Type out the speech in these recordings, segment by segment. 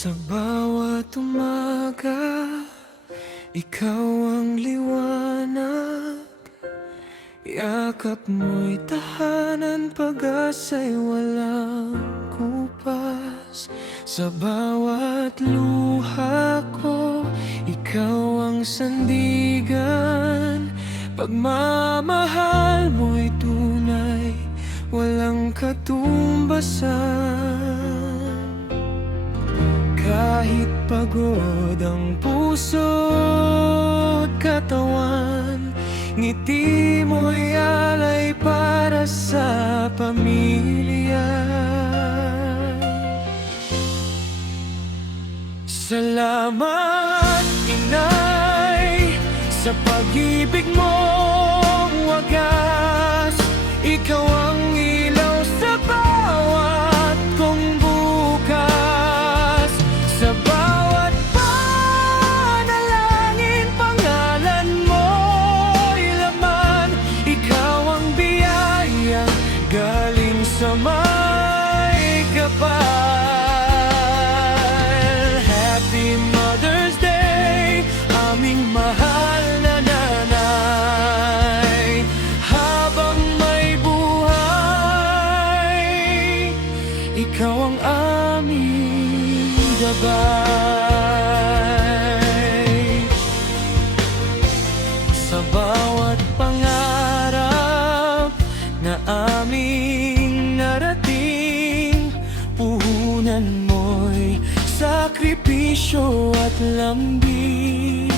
Sa bawat umaga, ikaw ang liwanag. Yakap mo'y tahanan, pag-asa'y walang kupas. Sa bawat luha ko, ikaw ang sandigan. Pagmamahal mo'y tunay, walang katumbasan. Kahit pagod ang puso't katawan, ngiti mo'y alay para sa pamilya. Salamat, Inay, sa pag-ibig mong wagas. Ikaw ang ilaw sa bawat kong bukas. Sa bawat panalangin, pangalan mo'y laman. Ikaw ang biyaya galing sa may kapal. Happy Mother's Day, aming mahal na nanay. Habang may buhay, ikaw ang aming gabay. Sa bawat pangarap na aming narating, puhunan mo'y sakripisyo at lambing.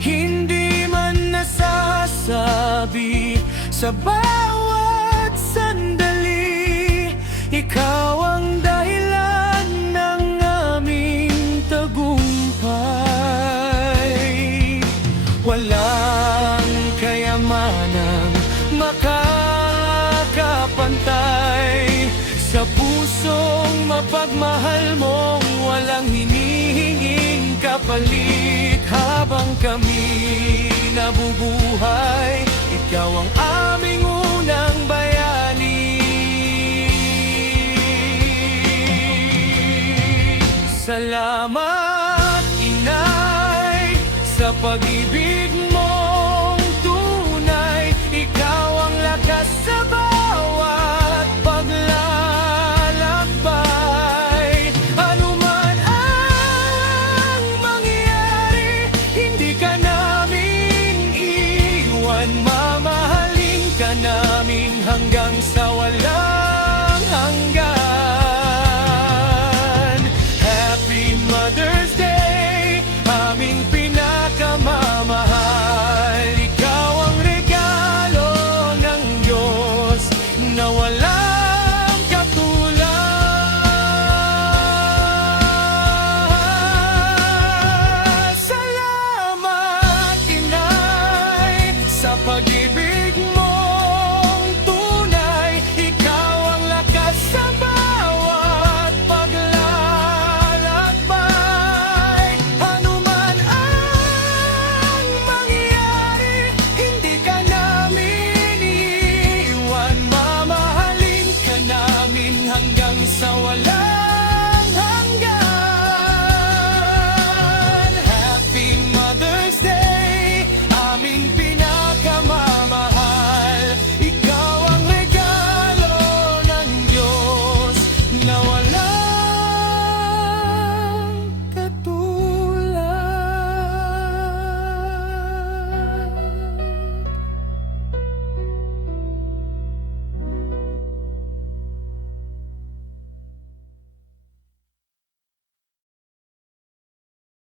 Hindi man nasasabi sa bawat sandali, ikaw ang dahilan ng aming tagumpay. Walang kayamanang makakapantay sa pusong mapagmahal mong walang hinihinging kapalit. Habang kami nabubuhay, ikaw ang aming unang bayani. Salamat, Inay, sa pag-ibig